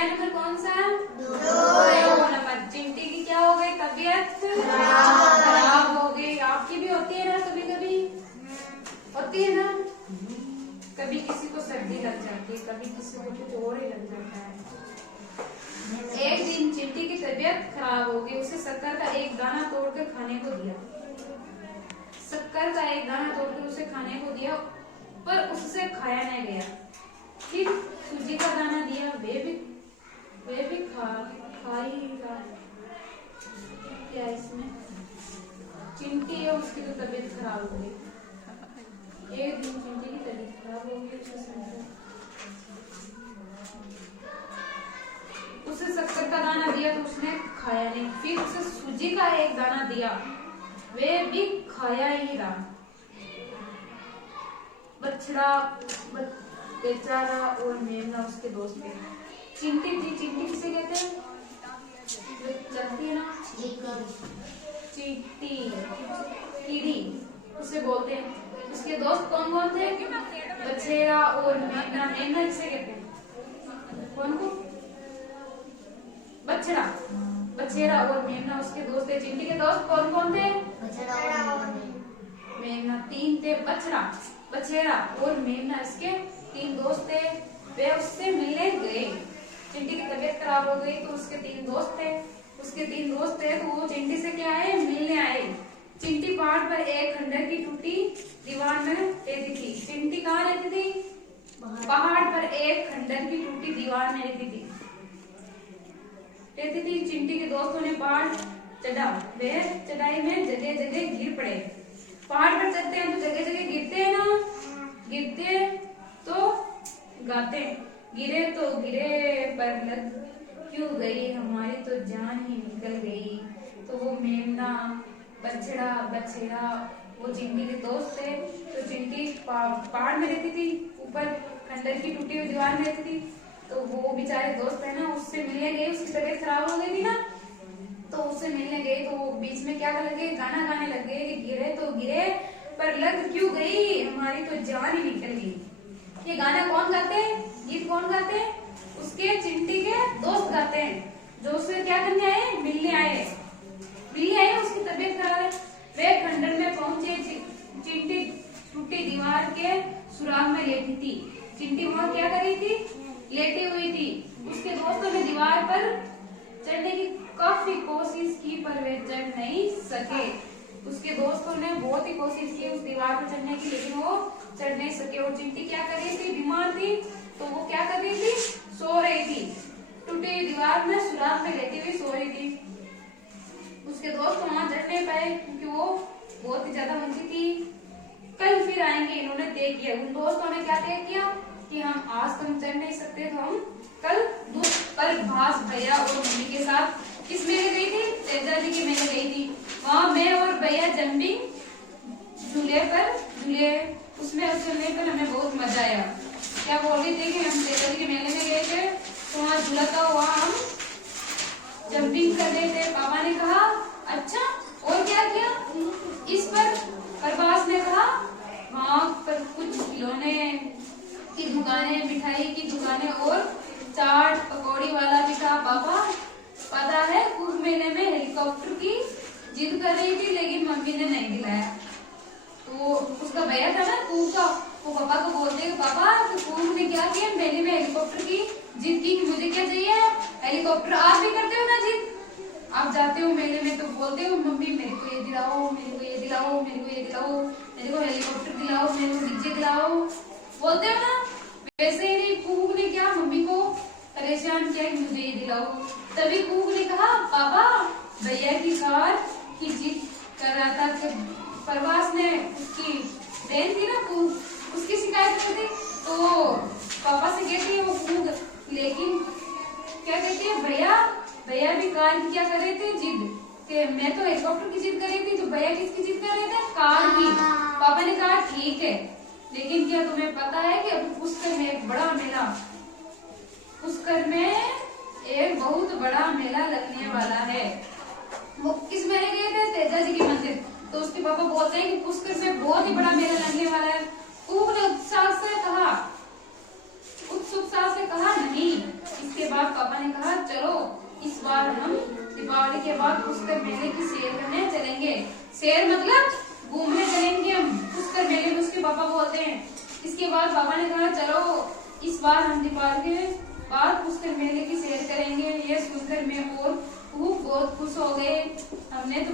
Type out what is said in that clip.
अध्याय नंबर कौन सा? 2 नंबर। चिंटी की क्या हो गई? तबीयत खराब हो गई। आपकी भी होती है ना, कभी कभी होती है ना। कभी किसी को सर्दी लग जाती है, कभी किसी को कुछ और ही लग जाता है। एक दिन चिंटी की तबीयत खराब हो गई। उसे शक्कर का एक दाना तोड़कर खाने को दिया। शक्कर का एक दाना तोड़कर उसे खाने को दिया, पर उससे खाया नहीं गया। फिर सूजी का दाना दिया, वे भी खा ही रहा। क्या इसमें चिंटी है, उसकी तो तबीयत खराब हो गई। एक दिन चिंटी की तबीयत खराब हो गई। उसे शक्कर का दाना दिया तो उसने खाया नहीं। फिर उसे सूजी का एक दाना दिया, वे भी खाया ही रहा। बछड़ा, बेचारा और मेमना उसके दोस्त थे। चिंटी थी। चिंटी किसे कहते हैं? चलती है ना, चींटी, कीड़ी उसे बोलते हैं। उसके दोस्त कौन कौन थे? बछेरा और मेमना। मेमना किसे कहते हैं? कौन को? बछड़ा। बछेरा और मेमना उसके दोस्त थे। चिंटी के दोस्त कौन कौन थे? मेमना। 3 थे। बछड़ा, बछेरा और मेमना, इसके 3 दोस्त थे। वे उससे मिलने गए। चिंटी की तबीयत खराब हो गई तो उसके 3 दोस्त थे। तो वो चिंटी से क्या आए? मिलने आए। चिंटी पहाड़ पर एक खंडर की टूटी दीवार में रहती थी। चिंटी कहाँ रहती थी? पहाड़ पर एक खंडर की टूटी दीवार में रहती थी। चिंटी के दोस्तों ने पहाड़ चढ़ा। वे चढ़ाई में जगह जगह गिर पड़े। पहाड़ पर चढ़ते हैं तो जगह जगह गिरते हैं ना, गिरते तो गाते, गिरे तो गिरे पर लग क्यों गई, हमारी तो जान ही निकल गई। तो वो मेमना, बछड़ा, बछेरा वो चिंटी के दोस्त थे। तो चिंटी पहाड़ में रहती थी, ऊपर खंडर की टूटी हुई दीवार में रहती थी। तो वो बेचारे दोस्त है ना, उससे मिलने गए। उसकी तबीयत खराब हो गई थी ना, तो उससे मिलने गए। तो बीच में क्या लगे? गाना गाने लगे कि गिरे तो गिरे पर लग क्यों गई, हमारी तो जान ही निकल गई। ये गाना कौन गाते हैं? गीत कौन गाते हैं? उसके चिंटी के दोस्त गाते हैं, जो उससे क्या करने आए? मिलने आए। उसकी तबीयत खराब है। वे खंडर में पहुंचे। चिंटी टूटी दीवार के सुराग में लेटी थी। चिंटी वहां क्या कर रही थी? लेटी हुई थी। उसके दोस्तों ने दीवार पर चढ़ने की काफी कोशिश की, पर वे चढ़ नहीं सके। उसके दोस्तों ने बहुत ही कोशिश की उस दीवार पर चढ़ने की, लेकिन वो चढ़ नहीं सके। और चिंटी क्या कर रही थी? बीमार थी। तो वो क्या कर रही थी? सो रही थी। टूटी दीवार में सुराग में लेटी हुई सो रही थी। उसके दोस्त वहां चढ़ नहीं पाए क्योंकि वो बहुत ही ज्यादा मंदी थी। कल फिर आएंगे, इन्होंने तय किया। उन दोस्तों ने क्या तय किया कि हम आज तो चढ़ नहीं सकते, तो हम कल भास भैया और मम्मी के साथ किस मेले गई थी? तेजा जी के मेले गई थी। वहाँ मैं और भैया जंपिंग झूले पर झूले, उसमें झूलने पर हमें बहुत मजा आया। क्या बोल रही थी कि हम तेजा जी के मेले में गए थे, तो वहाँ झूला था, वहाँ हम जंपिंग कर रहे थे। पापा ने कहा अच्छा और क्या किया? इस पर प्रभास ने कहा वहाँ पर कुछ खिलौने की दुकानें, मिठाई की दुकानें और चाट पकौड़ी वाला भी था। पापा पता है कुंभ मेले में हेलीकॉप्टर की जिद कर रही थी, लेकिन मम्मी ने नहीं दिलाया। तो उसका भैया था ना कुंभ का, वो पापा को बोलते हैं पापा तो कुंभ ने क्या किया? मेले में हेलीकॉप्टर की जिद की कि मुझे क्या चाहिए हेलीकॉप्टर। आप भी करते हो ना जिद? आप जाते हो मेले में तो बोलते हो मम्मी मेरे को ये दिलाओ, मेरे को ये दिलाओ, मेरे को ये दिलाओ, मेरे को हेलीकॉप्टर दिलाओ, मेरे को डीजे दिलाओ, बोलते हो ना? वैसे ही कुंभ ने क्या मम्मी को परेशान किया कि मुझे ये दिलाओ। तभी कुंभ ने कहा पापा भैया की कार की जिद कर रहा था कि प्रवास ने उसकी बहन थी ना कुंभ, उसकी शिकायत कर दी। तो पापा से कहती है वो कुंभ, लेकिन क्या कहती है भैया भी कार की क्या कर रहे थे? जिद। कि मैं तो हेलीकॉप्टर की जिद कर रही थी, तो भैया किसकी जिद कर रहे थे? कार की। पापा ने कहा ठीक है, लेकिन क्या तुम्हें पता है कि अभी पुष्कर में एक बड़ा मेला, पुष्कर में एक बहुत बड़ा मेला लगने वाला है। वो किस मेले गए थे? तेजा जी के मंदिर। तो उसके पापा बोलते हैं कि पुष्कर में बहुत ही बड़ा मेला लगने वाला है। कुंभ ने उत्साह से कहा नहीं। इसके बाद पापा बार हम दीपावली के बाद पुष्कर मेले की सैर करने चलेंगे। सैर मतलब घूमने चलेंगे हम पुष्कर मेले में, उसके पापा बोलते हैं। इसके बाद पापा ने कहा चलो इस बार हम दीपावली के बाद पुष्कर मेले की सैर करेंगे। ये सुनकर मैं और बहुत खुश हो गए। हमने तो